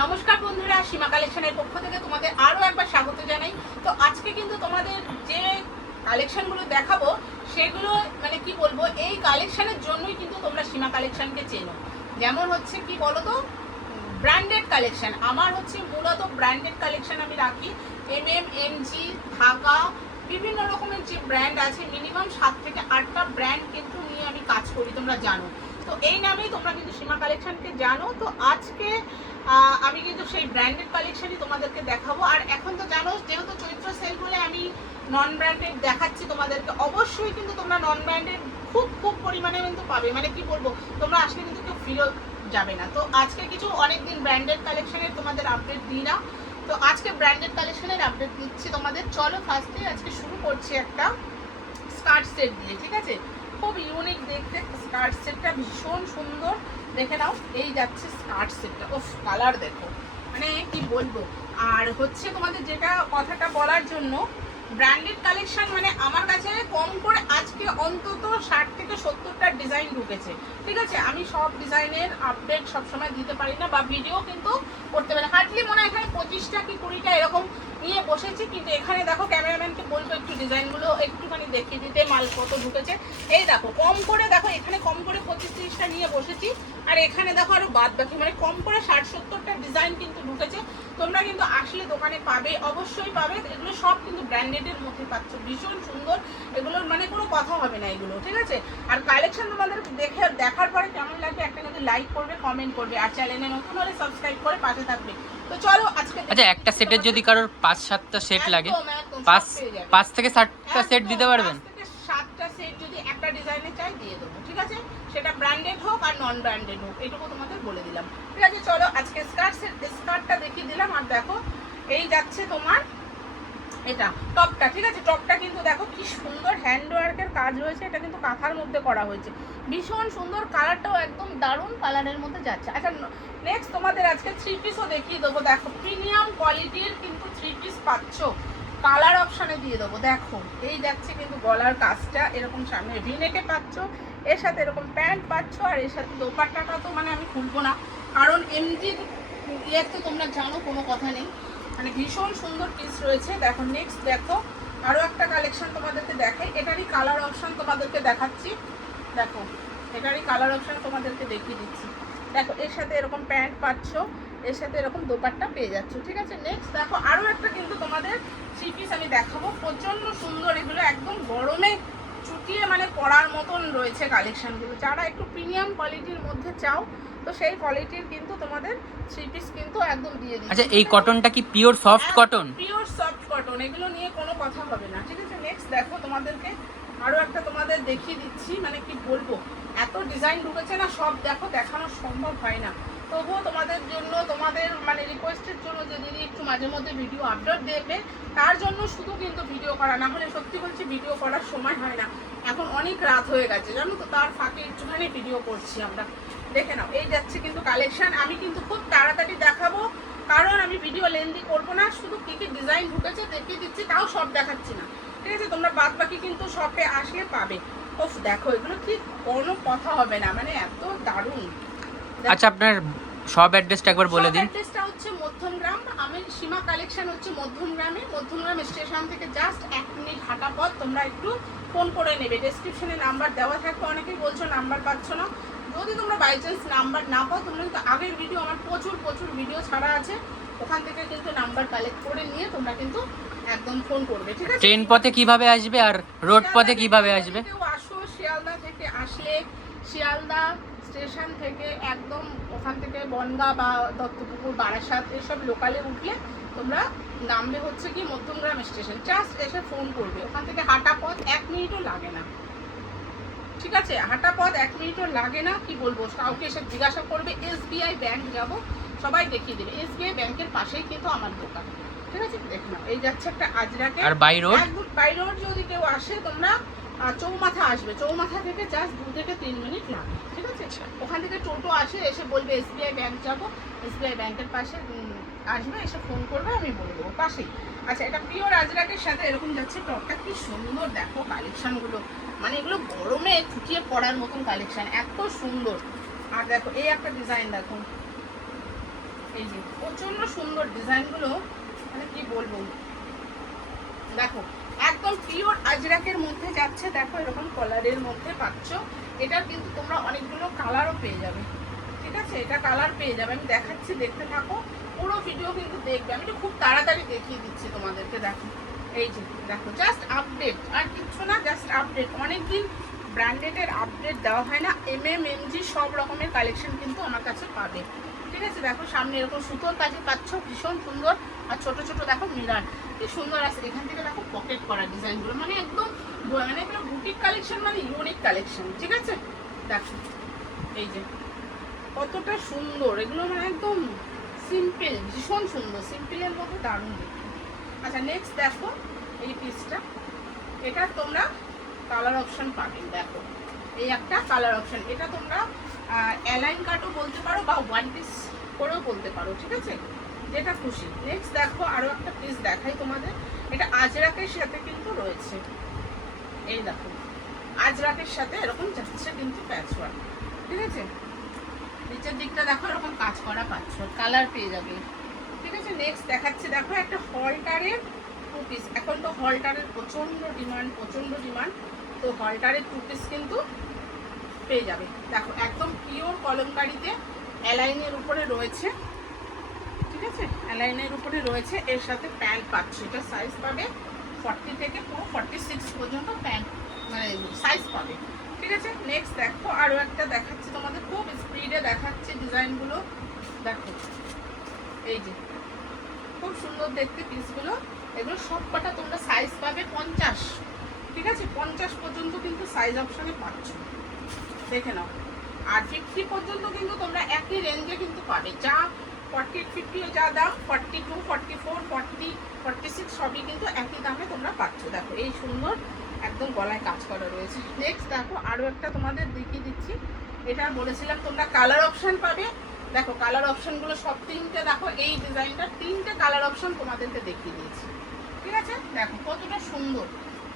নমস্কার বন্ধুরা, সীমা কালেকশনের পক্ষ থেকে তোমাদের আরও একবার স্বাগত জানাই। তো আজকে কিন্তু তোমাদের যে কালেকশনগুলো দেখাবো সেগুলো মানে কি বলবো, এই কালেকশনের জন্যই কিন্তু তোমরা সীমা কালেকশনকে চেনো। যেমন হচ্ছে কি বলো তো, ব্র্যান্ডেড কালেকশন। আমার হচ্ছে মূলত ব্র্যান্ডেড কালেকশন আমি রাখি। এমজি, ঢাকা, বিভিন্ন রকমের যে ব্র্যান্ড আছে, মিনিমাম 7 থেকে 8টা ব্র্যান্ড কিন্তু নিয়ে আমি কাজ করি, তোমরা জানো। তো এই নামেই তোমরা কিন্তু সীমা কালেকশনকে জানো। তো আজকে আমি কিন্তু সেই ব্র্যান্ডেড কালেকশনই তোমাদেরকে দেখাবো। আর এখন তো জানো, যেহেতু চৈত্র সেল বলে আমি নন ব্র্যান্ডেড দেখাচ্ছি তোমাদেরকে। অবশ্যই কিন্তু তোমরা নন ব্র্যান্ডেড খুব পরিমাণে কিন্তু পাবে, মানে কি বলবো, তোমরা আসলে কিন্তু কেউ ফিরত যাবে না। তো আজকে কিছু অনেকদিন ব্র্যান্ডেড কালেকশনের তোমাদের আপডেট দিই না, তো আজকে ব্র্যান্ডেড কালেকশনের আপডেট দিচ্ছি তোমাদের। চলো ফার্স্টে আজকে শুরু করছি একটা স্কার্ট সেট দিয়ে, ঠিক আছে? খুব ইউনিক দেখতে স্কার্ট সেটটা, ভীষণ সুন্দর। দেখে নাও, এই যাচ্ছে স্কার্ট সেটটা। ওফ, কালার দেখো, মানে কি বলবো। আর হচ্ছে তোমাদের যেটা কথাটা বলার জন্য, ব্র্যান্ডেড কালেকশন মানে আমার কাছে কম করে আজকে অন্তত 60 থেকে 70টা ডিজাইন ঢুকেছে, ঠিক আছে? আমি সব ডিজাইনের আপডেট সবসময় দিতে পারি না, বা ভিডিও কিন্তু করতে পারি। হার্ডলি মনে হয় এখানে 25টা কি 20টা এরকম নিয়ে বসেছি। কিন্তু এখানে দেখো, ক্যামেরাম্যানকে বলবো একটু ডিজাইনগুলো একটুখানি দেখিয়ে দিতে, মাল কত ঢুকেছে। এই দেখো, কম করে দেখো, এখানে কম করে 25-30টা নিয়ে বসেছি, আর এখানে দেখো আরো বাদ বাকি মানে কম করে 60-70টা ডিজাইন কিন্তু ঢুকেছে। তোমরা কিন্তু আসলে দোকানে পাবে, অবশ্যই পাবে। এগুলো সব কিন্তু ব্র্যান্ডেডের মধ্যে পাচ্ছ, ভীষণ সুন্দর। এগুলোর মানে কোনো কথা হবে না এগুলো, ঠিক আছে? আর কালেকশন তোমাদের দেখার পরে কেমন লাগবে একটা কিন্তু লাইক করবে, কমেন্ট করবে, আর চ্যানেলে নতুন হলে সাবস্ক্রাইব করে পাশে থাকবে। তো চলো আজকে আচ্ছা, একটা সেটের যদি কারোর 5-7টা সেট লাগে, 5 থেকে 7টা সেট দিতে পারবেন? 5 থেকে 7টা সেট যদি একটা ডিজাইনে চাই দিয়ে দেবো, ঠিক আছে? সেটা ব্র্যান্ডেড হোক আর নন ব্র্যান্ডেড হোক, এটুকু তোমাদের বলে দিলাম, ঠিক আছে? চলো আজকে স্কার্টটা দেখিয়ে দিলাম। আর দেখো, এই যাচ্ছে তোমার এটা টপটা, ঠিক আছে? টপটা কিন্তু দেখো কি সুন্দর হ্যান্ড ওয়ার্কের কাজ রয়েছে, এটা কিন্তু কাঁথার মধ্যে করা হয়েছে, ভীষণ সুন্দর। কালারটাও একদম দারুণ কালারের মধ্যে যাচ্ছে। আচ্ছা, নেক্সট তোমাদের আজকে 3 পিসও দেখিয়ে দেবো। দেখো, প্রিমিয়াম কোয়ালিটির কিন্তু 3 পিস পাচ্ছ, কালার অপশানে দিয়ে দেবো। দেখো, এই যাচ্ছে কিন্তু গলার কাজটা এরকম, সামনে ভিনেকে পাচ্ছ, এর সাথে এরকম প্যান্ট পাচ্ছ, আর এর সাথে দোপাট্টাটা তো মানে আমি খুলবো না, কারণ এমজি ইয়ে তো তোমরা জানো, কোনো কথা নেই, মানে ভীষণ সুন্দর পিস রয়েছে। দেখো, নেক্সট দেখো আরও একটা কালেকশন তোমাদেরকে দেখাই। এটারই কালার অপশান তোমাদেরকে দেখাচ্ছি। দেখো, এটারই কালার অপশান তোমাদেরকে দেখিয়ে দিচ্ছি। দেখো, এর সাথে এরকম প্যান্ট পাচ্ছ, এর সাথে এরকম দোপাট্টা পেয়ে যাচ্ছ, ঠিক আছে? নেক্সট দেখো, আরও একটা কিন্তু তোমাদের 3 পিস আমি দেখাবো, প্রচণ্ড সুন্দর। এগুলো একদম গরমে চুটিয়ে মানে পরার মতন রয়েছে কালেকশনগুলো। যারা একটু প্রিমিয়াম কোয়ালিটির মধ্যে চাও, তো সেই কোয়ালিটির কিন্তু তোমাদের 3 পিস কিন্তু একদম দিয়ে দিচ্ছি। আচ্ছা, এই কটনটা কি pure soft cotton? Pure soft cotton, এগুলো নিয়ে কোনো কথা হবে না, ঠিক আছে? নেক্সট দেখো, তোমাদেরকে আরও একটা তোমাদের দেখিয়ে দিচ্ছি, মানে কি বলবো, এত ডিজাইন ঢুকেছে না, সব দেখো দেখানো সম্ভব হয় না। তবুও তোমাদের জন্য, তোমাদের মানে রিকোয়েস্টের জন্য, যে দিদি একটু মাঝে মধ্যে ভিডিও আপলোড দেবে, তার জন্য শুধু কিন্তু ভিডিও করা। না হলে সত্যি বলছি ভিডিও করার সময় হয় না, এখন অনেক রাত হয়ে গেছে জানো তো, তার ফাঁকে একটুখানি ভিডিও করছি আমরা। দেখে নাও, এই যাচ্ছে কিন্তু কালেকশন। আমি কিন্তু খুব তাড়াতাড়ি দেখাবো, কারণ আমি ভিডিও লেন্দি করবো না, শুধু কী কী ডিজাইন ঢুকেছে দেখিয়ে দিচ্ছি, তাও সব দেখাচ্ছি না, ঠিক আছে? তোমরা বাদ বাকি কিন্তু শপে আসলে পাবে। ওফ, দেখো, এগুলো কি কোনো কথা হবে না, মানে এত দারুণ। আচ্ছা, আপনার সব অ্যাড্রেসটা একবার বলে দিন। অ্যাড্রেসটা হচ্ছে মধ্যমগ্রাম। আমি সীমা কালেকশন হচ্ছে মধ্যমগ্রামে, মধ্যমগ্রাম স্টেশন থেকে জাস্ট 1 মিনিট হাঁটা পথ। তোমরা একটু ফোন করে নেবে, ডেসক্রিপশনে নাম্বার দেওয়া থাকবে। অনেকেই বলছো নাম্বার পাচ্ছ না, যদি তোমরা বাই চান্স নাম্বার না পাও, তোমরা কিন্তু আগের ভিডিও, আমার প্রচুর ভিডিও ছাড়া আছে, ওখান থেকে কিন্তু নাম্বার কালেক্ট করে নিয়ে তোমরা কিন্তু একদম ফোন করবে, ঠিক আছে? ট্রেন পথে কিভাবে আসবে আর রোড পথে কিভাবে আসবে? কেউ আসো, শিয়ালদা থেকে আসলে শিয়ালদা স্টেশন থেকে একদম ওখান থেকে বনগাঁ বা দত্তপুকুর, বারাসাত এসব লোকালে উঠলে তোমরা নামবে হচ্ছে কি মধ্যমগ্রাম স্টেশন, জাস্ট এসে ফোন করবে। ওখান থেকে হাঁটা পথ 1 মিনিটও লাগে না, ঠিক আছে? হাঁটা পথ 1 মিনিটও লাগে না। কি বলবো, কাউকে এসে জিজ্ঞাসা করবে SBI ব্যাংক যাব, সবাই দেখিয়ে দেবে। SBI ব্যাংকের পাশেই কিন্তু আমার দোকান, ঠিক আছে? দেখো না, এই যাচ্ছে একটা আজরাকে। আর বাই রোড? একদম বাই রোড যদি কেউ আসে, তোমরা চৌমাথা আসবে, চৌমাথা থেকে জাস্ট 2 থেকে 3 মিনিট লাগে, ঠিক আছে? ওখান থেকে টোটো আসে, এসে বলবে SBI ব্যাংক যাব, SBI ব্যাংকের পাশে আসবে, এসে ফোন করবে, আমি বলবো পাশেই। আচ্ছা, এটা পিওর আজরাকের সাথে এরকম যাচ্ছে টপটা, কি সুন্দর দেখো কালেকশনগুলো, মানে এগুলো গরমে ফুটিয়ে পড়ার মতন কালেকশন, এত সুন্দর। আর দেখো, এই একটা ডিজাইন দেখো, এই যে প্রচন্ড সুন্দর ডিজাইনগুলো, মানে কি বলবো, দেখো একদম পিওর আজরাকের মধ্যে যাচ্ছে। দেখো এরকম কালারের মধ্যে পাচ্ছ। এটা কিন্তু তোমরা অনেকগুলো কালারও পেয়ে যাবে, ঠিক আছে? এটা কালার পেয়ে যাবে, আমি দেখাচ্ছি, দেখতে থাকো, পুরো ভিডিও কিন্তু দেখবে। আমি তো খুব তাড়াতাড়ি দেখিয়ে দিচ্ছি তোমাদেরকে। দেখো এই যে দেখো, জাস্ট আপডেট, আর কিচ্ছু না, জাস্ট আপডেট। অনেকদিন ব্র্যান্ডেডের আপডেট দেওয়া হয় না। এমজি সব রকমের কালেকশন কিন্তু আমার কাছে পাবে, ঠিক আছে? দেখো সামনে এরকম সুতোর কাজে পাচ্ছ, ভীষণ সুন্দর। আর ছোট ছোট দেখো মিরার, কি সুন্দর আছে। এখান থেকে দেখো পকেট করা ডিজাইনগুলো, মানে একদম মানে এগুলো বুটিক কালেকশন, মানে ইউনিক কালেকশন, ঠিক আছে? দেখো এই যে কতটা সুন্দর এগুলো, মানে একদম সিম্পল, ভীষণ সুন্দর, সিম্পলের মধ্যে দারুণ দেখতে। আচ্ছা নেক্সট দেখো এই পিসটা, এটা তোমরা কালার অপশন পাবে। দেখো এই একটা কালার অপশন, এটা তোমরা অ্যালাইন কাটও বলতে পারো বা ওয়ান পিস করেও বলতে পারো, ঠিক আছে? যেটা খুশি। নেক্সট দেখো আরো একটা পিস দেখাই তোমাদের, এটা আজরাকের সাথে কিন্তু রয়েছে। এই দেখো আজরাকের সাথে এরকম যাচ্ছে কিন্তু প্যাচওয়ার্ক, ঠিক আছে? নিচের দিকটা দেখো এরকম কাজ করা পাচ্ছ, কালার পেয়ে যাবে, ঠিক আছে? নেক্সট দেখাচ্ছি, দেখো একটা হলটারের টু পিস। এখন তো হলটারের প্রচন্ড ডিমান্ড, প্রচন্ড ডিমান্ড। তো হলটারের টু পিস কিন্তু পেয়ে যাবে। দেখো একদম পিওর কলমকারিতে অ্যালাইনের উপরে রয়েছে, ঠিক আছে? অ্যালাইনের উপরে রয়েছে, এর সাথে প্যান্ট পাচ্ছে। এটা সাইজ পাবে 40 থেকে পুরো 46 পর্যন্ত প্যান্ট, মানে সাইজ পাবে, ঠিক আছে? নেক্সট দেখো আরো একটা দেখাচ্ছি তোমাদের, খুব স্পিডে দেখাচ্ছি ডিজাইনগুলো। দেখো এই যে খুব সুন্দর দেখতে পিসগুলো, এগুলো সব কটা তোমরা সাইজ পাবে 50, ঠিক আছে? 50 পর্যন্ত কিন্তু সাইজ অপশনে পাচ্ছ, দেখে নাও। আর 50 পর্যন্ত কিন্তু তোমরা একই রেঞ্জে কিন্তু পাবে, যা 40 50 যা দাম, 42 44 40 46 সবই কিন্তু একই দামে তোমরা পাচ্ছ। দেখো এই সুন্দর একদম গলায় কাজ করা রয়েছে। নেক্সট দেখো আরো একটা তোমাদের দেখিয়ে দিচ্ছি, এটা বলেছিলাম তোমরা কালার অপশন পাবে। দেখো কালার অপশনগুলো সব তিনটে, দেখো এই ডিজাইনটা তিনটে কালার অপশন তোমাদেরকে দেখিয়ে দিয়েছি, ঠিক আছে? দেখো কতটা সুন্দর,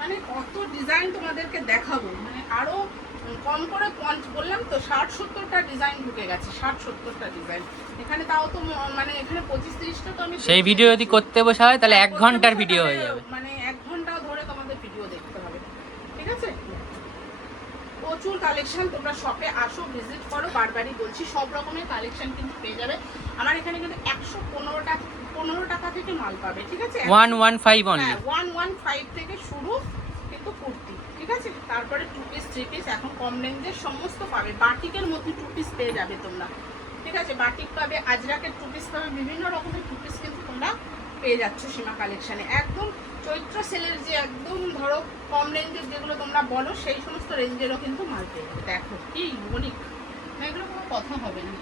মানে কত ডিজাইন তোমাদেরকে দেখাবো, মানে আরো কম করে বললাম তো 60-70টা ডিজাইন ঢুকে গেছে, 60-70টা ডিজাইন এখানে। তাও তো মানে এখানে 25-30টা তো আমি সেই ভিডিও যদি করতে বসা হয় তাহলে 1 ঘন্টার ভিডিও হয়ে যাবে, মানে 1 ঘন্টা ধরে তোমাদের ভিডিও দেখতে হবে, ঠিক আছে? প্রচুর কালেকশন, তোমরা শপে আসো, ভিজিট করো, বারবারই বলছি সব রকমের কালেকশন কিন্তু পেয়ে যাবে আমার এখানে। কিন্তু 115 টাকা থেকে মাল পাবে, ঠিক আছে? 115 অনলি, 115 থেকে শুরু কিন্তু কুর্তি, ঠিক আছে? তারপরে 2 পিস 3 পিস এখন কম রেঞ্জের সমস্ত পাবে। বাটিকের মধ্যে 2 পিস পেয়ে যাবে তোমরা, ঠিক আছে? বাটিক পাবে, আজরাকের 2 পিস পাবে, বিভিন্ন রকমের 2 পিস কিন্তু তোমরা পেয়ে যাচ্ছ সীমা কালেকশনে। একদম চৈত্র সেলের যে একদম ধরো কম রেঞ্জের যেগুলো তোমরা বলো, সেই সমস্ত রেঞ্জেরও কিন্তু মাল পেয়ে যাবে। দেখো কি ইউনিক, এগুলো কোনো কথা হবে না,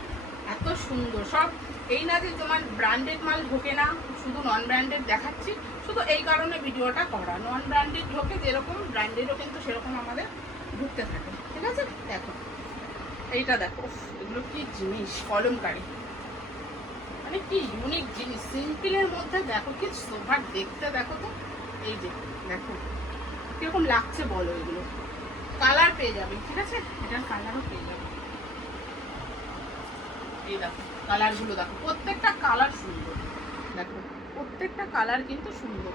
এত সুন্দর সব। এই না যে তোমার ব্র্যান্ডেড মাল ঢোকে না, শুধু নন ব্র্যান্ডেড দেখাচ্ছি, শুধু এই কারণে ভিডিওটা করা। নন ব্র্যান্ডেড ঢোকে যেরকম, ব্র্যান্ডেডও কিন্তু সেরকম আমাদের ঢুকতে থাকে, ঠিক আছে? দেখো এইটা দেখো, এগুলো কি জিনিস, কলমকারি, মানে কি ইউনিক জিনিস, সিম্পলের মধ্যে দেখো কি সোভার দেখতে। দেখো তো এই যে দেখো কিরকম লাগছে বলো। এগুলো কালার পেয়ে যাবে, ঠিক আছে? এটার কালারও পেয়ে যাবে। এই দেখো কালারগুলো, দেখো প্রত্যেকটা কালার সুন্দর, দেখো প্রত্যেকটা কালার কিন্তু সুন্দর।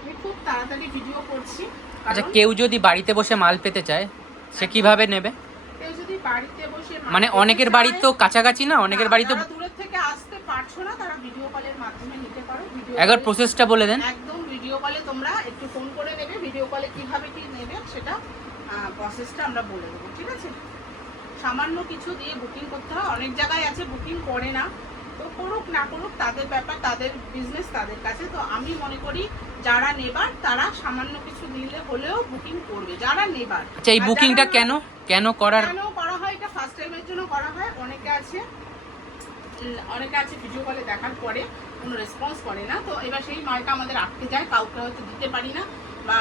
আমি খুব তাড়াতাড়ি ভিডিও করছি। আচ্ছা কেউ যদি বাড়িতে বসে মাল পেতে চায় সে কিভাবে নেবে? কেউ যদি বাড়িতে বসে মানে অনেকের বাড়ি তো কাছাকাছি না, অনেকের বাড়ি তো দূরের থেকে আসতে পারছো না, তারা ভিডিও কলের মাধ্যমে নিতে পারো। একবার প্রসেসটা বলে দেন। একদম ভিডিও কলে তোমরা একটু ফোন করে নেবে, ভিডিও কলে কিভাবে কি নেবে সেটা প্রসেসটা আমরা বলে দেবো, ঠিক আছে? সামান্য কিছু দিয়ে বুকিং করতে হয়, অনেক জায়গায় আছে বুকিং করে না, তো করুক না করুক তাদের ব্যাপার, তাদের বিজনেস তাদের কাছে। তো আমি মনে করি যারা নেবার তারা সামান্য কিছু দিলে হলেও বুকিং করবে, যারা নেবার। আচ্ছা এই বুকিংটা কেন কেন করা হয়? এটা ফার্স্ট টাইমের জন্য করা হয়। অনেকে আছে ভিডিও কলে দেখার পরে কোনো রেসপন্স করে না, তো এবার সেই মালটা আমাদের আটকে যায়, কাউকে হয়তো দিতে পারি না, বা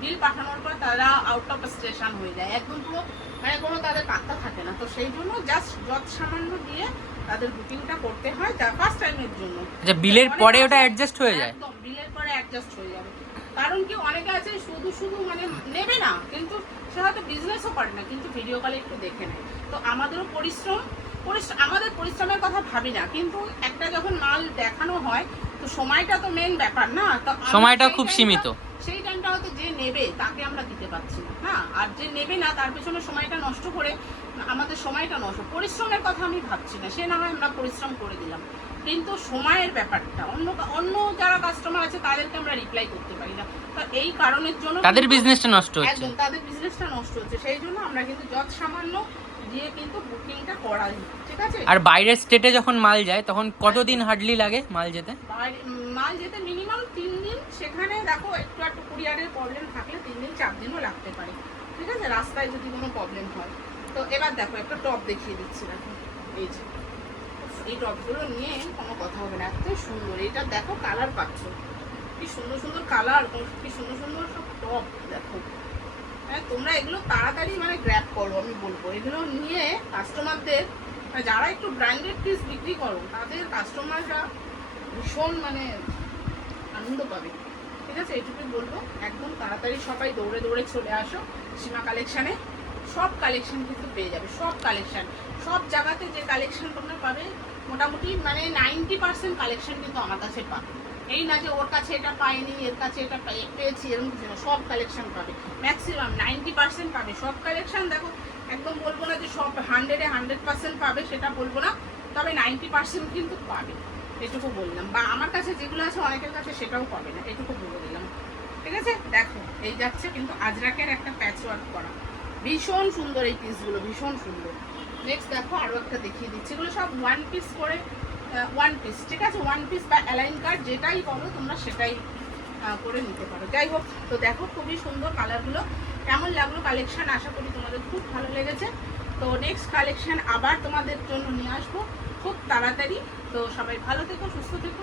বিল পাঠানোর পর তারা আউট অফ স্টেশন হয়ে যায়, একদম পুরো মানে কোনো তাদের পাত্তা থাকে না। তো সেই জন্য জাস্ট যত সামান্য দিয়ে তাদের বুকিংটা করতে হয়, যা ফার্স্ট টাইমের জন্য। আচ্ছা বিলের পরে ওটা অ্যাডজাস্ট হয়ে যায়? একদম বিলের পরে অ্যাডজাস্ট হয়ে যাবে। কারণ কি অনেকে আছে শুধু মানে নেবে না, কিন্তু সে হয়তো বিজনেসও করে না, কিন্তু ভিডিও কলে একটু দেখে নেয়। তো আমাদেরও পরিশ্রম, আমাদের পরিশ্রমের কথা ভাবি না, কিন্তু একটা যখন মাল দেখানো হয় তো সময়টা তো মেন ব্যাপার না, তো সময়টা খুব সীমিত। সেই টাইমটা হয়তো যে নেবে তাকে আমরা দিতে পারছি না, হ্যাঁ, আর যে নেবে না তার পেছনে সময়টা নষ্ট করে আমাদের সময়টা নষ্ট। পরিশ্রমের কথা আমি ভাবছি না, সে না হয় আমরা পরিশ্রম করে দিলাম, কিন্তু সময়ের ব্যাপারটা অন্য যারা কাস্টমার আছে তাদেরকে আমরা রিপ্লাই করতে পারি না, তো এই কারণের জন্য তাদের বিজনেসটা নষ্ট হচ্ছে, একদম তাদের বিজনেসটা নষ্ট হচ্ছে। সেই জন্য আমরা কিন্তু যত সামান্য দিয়ে কিন্তু বুকিংটা করাই, ঠিক আছে। আর বাইরের স্টেটে যখন মাল যায় তখন কতদিন হার্ডলি লাগে মাল যেতে? মাল যেতে মিনিমাম 3 দিন, সেখানে দেখো একটু একটু কুরিয়ারের প্রবলেম থাকলে 3 দিন 4 দিনও লাগতে পারে, ঠিক আছে, রাস্তায় যদি কোনো প্রবলেম হয়। তো এবার দেখো একটা টপ দেখিয়ে দিচ্ছি, দেখো এই যে এই টপগুলো নিয়ে কোনো কথা হবে না, এত সুন্দর। এটা দেখো কালার পাচ্ছ, কি সুন্দর সুন্দর কালার, কি সুন্দর সুন্দর সব টপ দেখো। হ্যাঁ, তোমরা এগুলো তাড়াতাড়ি মানে গ্র্যাব করো, আমি বলবো এগুলো নিয়ে কাস্টমারদের, যারা একটু ব্র্যান্ডেড পিস বিক্রি করো তাদের কাস্টমাররা ভীষণ মানে আনন্দ পাবে, ঠিক আছে, এইটুকুই বলবো। একদম তাড়াতাড়ি সবাই দৌড়ে দৌড়ে চলে আসো সীমা কালেকশানে, সব কালেকশন কিন্তু পেয়ে যাবে, সব কালেকশন, সব জায়গাতে যে কালেকশন তোমরা পাবে মোটামুটি মানে 90% কালেকশন কিন্তু আমার কাছে পাবে। এই না যে ওর কাছে এটা পাইনি, এর কাছে এটা পেয়েছি, এরকম কিছু না, সব কালেকশন পাবে, ম্যাক্সিমাম 90% পাবে সব কালেকশন। দেখো একদম বলবো না যে সব 100-এ 100% পাবে, সেটা বলবো না, তবে 90% কিন্তু পাবে, এটুকু বললাম। বা আমার কাছে যেগুলো আছে অনেকের কাছে সেটাও পাবে না, এটুকু বলে দিলাম, ঠিক আছে। দেখো এই যাচ্ছে কিন্তু আজরাকের একটা প্যাচ ওয়ার্ক করা, ভীষণ সুন্দর এই পিসগুলো, ভীষণ সুন্দর। নেক্সট দেখো আরও একটা দেখিয়ে দিচ্ছি, এগুলো সব 1 পিস করে, 1 পিস, ঠিক আছে, 1 পিস বা অ্যালাইন কার্ড যেটাই বলো তোমরা সেটাই করে নিতে পারো। যাই হোক, তো দেখো খুবই সুন্দর কালারগুলো, কেমন লাগলো কালেকশন, আশা করি তোমাদের খুব ভালো লেগেছে। তো নেক্সট কালেকশন আবার তোমাদের জন্য নিয়ে আসবো খুব তাড়াতাড়ি। তো সবাই ভালো থেকো, সুস্থ থেকো।